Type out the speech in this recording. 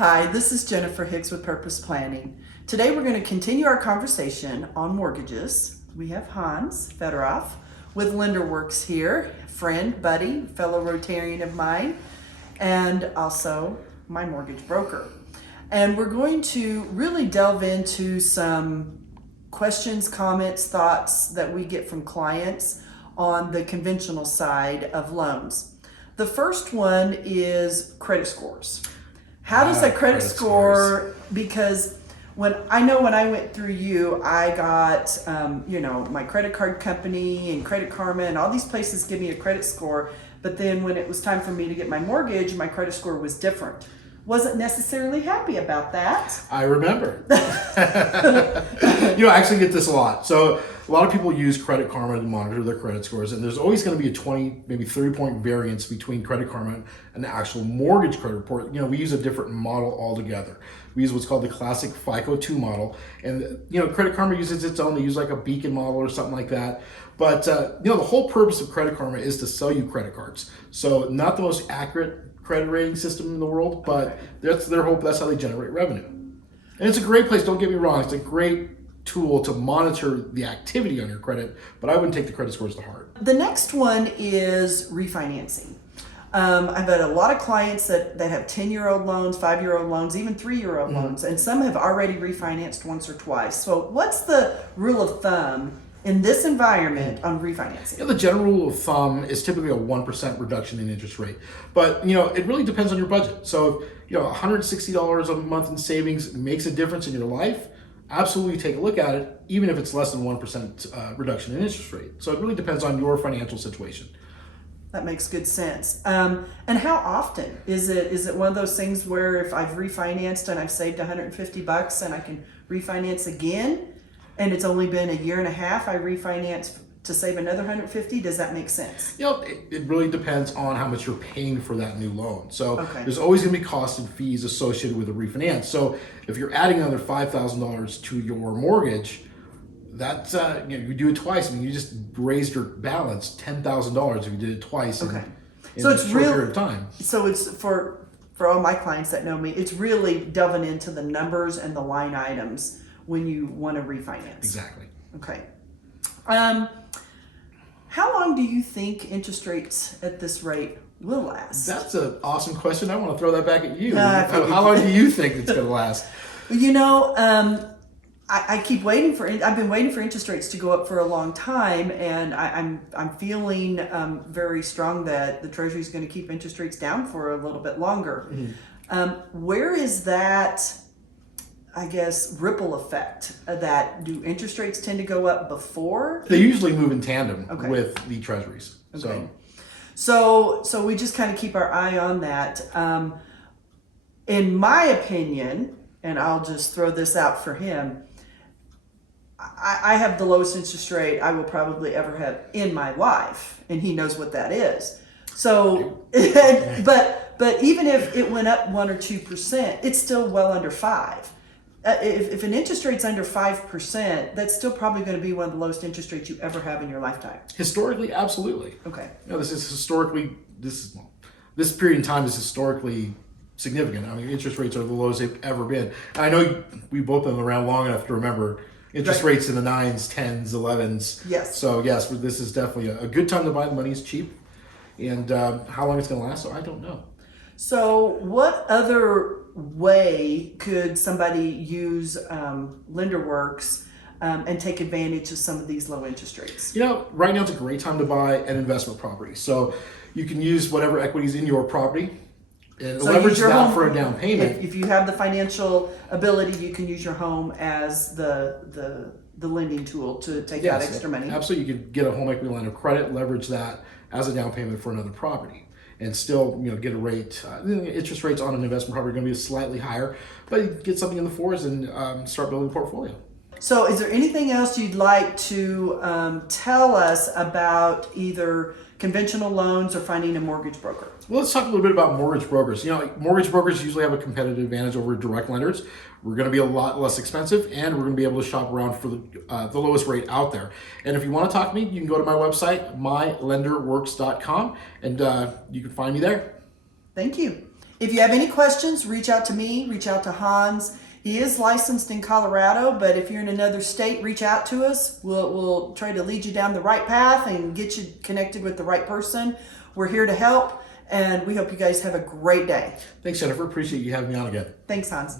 Hi, this is Jennifer Hicks with Purpose Planning. Today we're going to continue our conversation on mortgages. We have Hans Federoff with LenderWorks here, friend, buddy, fellow Rotarian of mine, and also my mortgage broker. And we're going to really delve into some questions, comments, thoughts that we get from clients on the conventional side of loans. The first one is credit scores. How does a credit score, because when I went through you, I got, my credit card company and Credit Karma and all these places give me a credit score. But then when it was time for me to get my mortgage, my credit score was different. Wasn't necessarily happy about that. I remember. I actually get this a lot. So a lot of people use Credit Karma to monitor their credit scores, and there's always going to be a 20, maybe 30-point variance between Credit Karma and the actual mortgage credit report. We use a different model altogether. We use what's called the classic FICO 2 model, and Credit Karma uses its own. They use like a beacon model or something like that. But the whole purpose of Credit Karma is to sell you credit cards. So not the most accurate credit rating system in the world, but that's their hope. That's how they generate revenue. And it's a great place. Don't get me wrong. It's a great tool to monitor the activity on your credit, but I wouldn't take the credit scores to heart. The next one is refinancing. I've had a lot of clients that have 10-year-old loans, 5-year-old loans, even 3-year-old loans, and some have already refinanced once or twice. So what's the rule of thumb in this environment on refinancing? The general rule of thumb is typically a 1% reduction in interest rate. But, it really depends on your budget. So if, $160 a month in savings makes a difference in your life, absolutely take a look at it, even if it's less than 1% reduction in interest rate. So it really depends on your financial situation. That makes good sense. And how often? Is it one of those things where if I've refinanced and I've saved $150 and I can refinance again, and it's only been a year and a half, I refinance to save another $150? Does that make sense? It really depends on how much you're paying for that new loan. So Okay. There's always going to be costs and fees associated with a refinance. So if you're adding another $5,000 to your mortgage, that's you do it twice. You just raised your balance $10,000 if you did it twice. Okay. In So a it's short real. period of time. So it's for all my clients that know me, it's really delving into the numbers and the line items when you want to refinance. Exactly. Okay. How long do you think interest rates at this rate will last? That's an awesome question. I want to throw that back at you. I figured How long do you think it's going to last? I keep waiting I've been waiting for interest rates to go up for a long time, and I'm feeling very strong that the Treasury is going to keep interest rates down for a little bit longer. Mm-hmm. Where is that, I guess, ripple effect that do interest rates tend to go up before? They usually move in tandem Okay. with the treasuries. Okay. So we just kind of keep our eye on that. In my opinion, and I'll just throw this out for him, I have the lowest interest rate I will probably ever have in my life, and he knows what that is. So, but even if it went up 1 or 2%, it's still well under 5. If an interest rate's under 5%, that's still probably going to be one of the lowest interest rates you ever have in your lifetime. Historically, absolutely. Okay. This period in time is historically significant. Interest rates are the lowest they've ever been. And I know we've both been around long enough to remember interest rates in the 9s, 10s, 11s. Yes. So yes, this is definitely a good time to buy. The money's cheap. And how long it's going to last, I don't know. So what other way could somebody use LenderWorks and take advantage of some of these low interest rates? Right now it's a great time to buy an investment property. So you can use whatever equities in your property and leverage that for a down payment. If you have the financial ability, you can use your home as the lending tool to take out extra money. Absolutely. You could get a home equity line of credit, leverage that as a down payment for another property, and still get a rate. Interest rates on an investment property are going to be slightly higher, but you get something in the 4s and start building a portfolio. So is there anything else you'd like to tell us about either conventional loans or finding a mortgage broker? Well, let's talk a little bit about mortgage brokers. Mortgage brokers usually have a competitive advantage over direct lenders. We're going to be a lot less expensive, and we're going to be able to shop around for the lowest rate out there. And if you want to talk to me, you can go to my website, mylenderworks.com, and you can find me there. Thank you. If you have any questions, reach out to me, reach out to Hans. He is licensed in Colorado, but if you're in another state, reach out to us. We'll try to lead you down the right path and get you connected with the right person. We're here to help, and we hope you guys have a great day. Thanks, Jennifer. Appreciate you having me on again. Thanks, Hans.